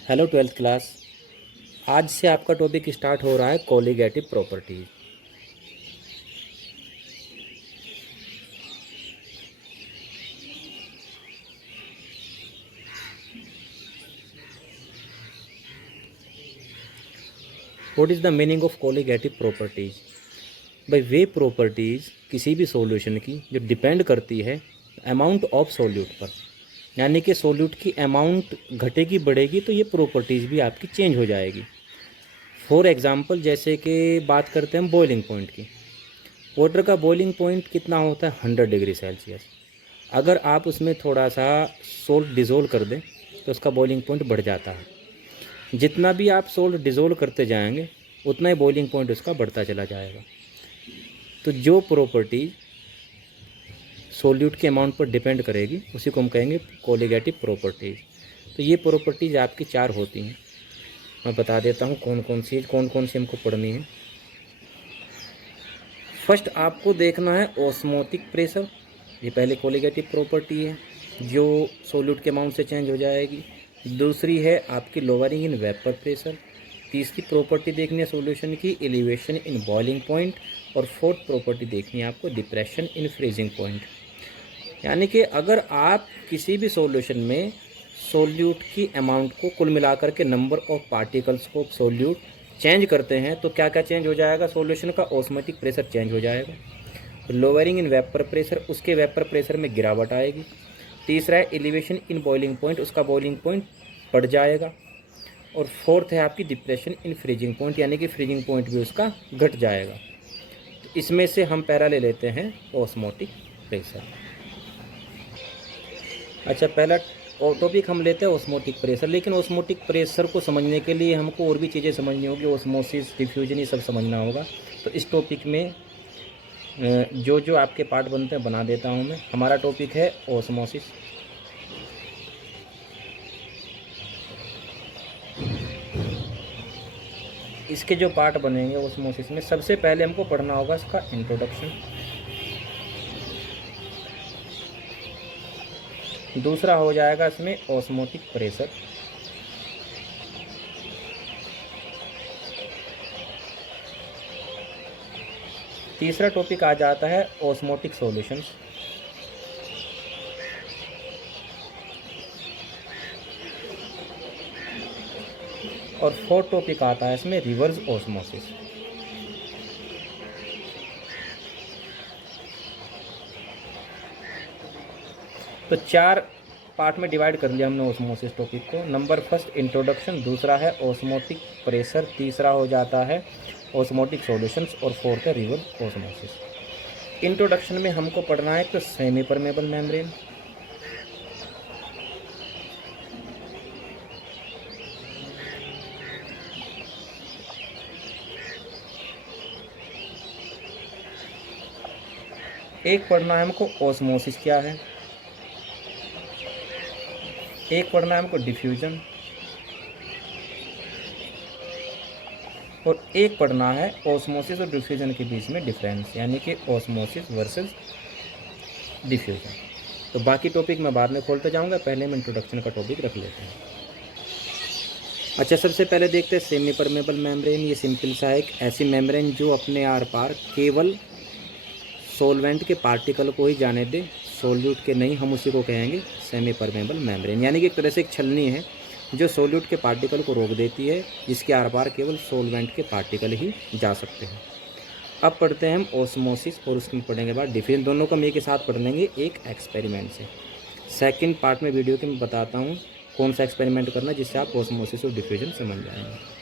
Hello twelfth class. आज से आपका टॉपिक स्टार्ट हो रहा है colligative properties. What is the meaning of colligative properties? भाई वे प्रॉपर्टीज़ किसी भी सॉल्यूशन की जो डिपेंड करती है अमाउंट ऑफ सॉल्यूट पर, यानी कि सॉल्यूट की अमाउंट घटेगी बढ़ेगी तो ये प्रॉपर्टीज़ भी आपकी चेंज हो जाएगी। फॉर एग्ज़ाम्पल जैसे कि बात करते हैं हम बॉइलिंग पॉइंट की। वाटर का बॉइलिंग पॉइंट कितना होता है? 100 डिग्री सेल्सियस। अगर आप उसमें थोड़ा सा सोल्ट डिज़ोल्व कर दें तो उसका बॉइलिंग पॉइंट बढ़ जाता है। जितना भी आप सोल्ट डिज़ोल्व करते जाएंगे उतना ही बॉइलिंग पॉइंट उसका बढ़ता चला जाएगा। तो जो प्रॉपर्टी सोल्यूट के अमाउंट पर डिपेंड करेगी उसी को हम कहेंगे कोलिगेटिव प्रॉपर्टीज़। तो ये प्रॉपर्टीज़ आपकी 4 होती हैं। मैं बता देता हूँ कौन कौन सी हमको पढ़नी है। फर्स्ट आपको देखना है ऑस्मोटिक प्रेशर। ये पहले कोलिगेटिव प्रॉपर्टी है जो सोल्यूट के अमाउंट से चेंज हो जाएगी। दूसरी है आपकी लोअरिंग इन वेपर प्रेशर। तीसरी प्रॉपर्टी देखनी है सॉल्यूशन की एलिवेशन इन बॉइलिंग पॉइंट। और फोर्थ प्रॉपर्टी देखनी है आपको डिप्रेशन इन फ्रीजिंग पॉइंट। यानी कि अगर आप किसी भी सॉल्यूशन में सोल्यूट की अमाउंट को कुल मिलाकर के नंबर ऑफ पार्टिकल्स को सोल्यूट चेंज करते हैं तो क्या क्या चेंज हो जाएगा? सॉल्यूशन का ऑस्मोटिक प्रेशर चेंज हो जाएगा। लोअरिंग इन वेपर प्रेशर, उसके वेपर प्रेशर में गिरावट आएगी। तीसरा है एलिवेशन इन बॉइलिंग पॉइंट, उसका बॉइलिंग पॉइंट बढ़ जाएगा। और फोर्थ है आपकी डिप्रेशन इन फ्रीजिंग पॉइंट, यानी कि फ्रीजिंग पॉइंट भी उसका घट जाएगा। तो इसमें से हम पहला ले लेते हैं ऑस्मोटिक प्रेशर। अच्छा, पहला टॉपिक हम लेते हैं ऑस्मोटिक प्रेशर। लेकिन ऑस्मोटिक प्रेशर को समझने के लिए हमको और भी चीज़ें समझनी होगी, ऑस्मोसिस, डिफ्यूजन, ये सब समझना होगा। तो इस टॉपिक में जो जो आपके पार्ट बनते हैं बना देता हूँ मैं। हमारा टॉपिक है ऑस्मोसिस। इसके जो पार्ट बनेंगे ऑस्मोसिस में, सबसे पहले हमको पढ़ना होगा इसका इंट्रोडक्शन। दूसरा हो जाएगा इसमें ऑस्मोटिक प्रेशर। तीसरा टॉपिक आ जाता है ऑस्मोटिक सॉल्यूशंस। और फोर्थ टॉपिक आता है इसमें रिवर्स ऑस्मोसिस। तो 4 पार्ट में डिवाइड कर लिया हमने ऑस्मोसिस टॉपिक को। नंबर फर्स्ट इंट्रोडक्शन, दूसरा है ऑस्मोटिक प्रेशर, तीसरा हो जाता है ऑस्मोटिक सॉल्यूशंस और फोर्थ है रिवर्स ऑस्मोसिस। इंट्रोडक्शन में हमको पढ़ना है तो सेमी परमेबल मेम्ब्रेन। एक पढ़ना है हमको ऑस्मोसिस क्या है, एक पढ़ना है हमको डिफ्यूजन, और एक पढ़ना है ऑस्मोसिस और डिफ्यूजन के बीच में डिफरेंस, यानी कि ऑस्मोसिस वर्सेस डिफ्यूजन। तो बाकी टॉपिक मैं बाद में खोलते जाऊंगा, पहले हम इंट्रोडक्शन का टॉपिक रख लेते हैं। अच्छा, सबसे पहले देखते हैं सेमी परमेबल मेम्ब्रेन। ये सिंपल सा एक ऐसी मेम्ब्रेन जो अपने आर पार केवल सोलवेंट के पार्टिकल को ही जाने दे, सोल्यूट के नहीं, हम उसी को कहेंगे सेमी परमेबल मेम्ब्रेन। यानी कि एक तरह से एक छलनी है जो सोल्यूट के पार्टिकल को रोक देती है, जिसके आर पार केवल सोलवेंट के पार्टिकल ही जा सकते हैं। अब पढ़ते हैं हम ऑस्मोसिस और उसमें पढ़ने के बाद डिफ्यूजन। दोनों को हम एक ही साथ पढ़ लेंगे एक एक्सपेरिमेंट से। सेकंड पार्ट में वीडियो के मैं बताता हूँ कौन सा एक्सपेरिमेंट करना जिससे आप ऑस्मोसिस और डिफ्यूजन समझ जाएंगे।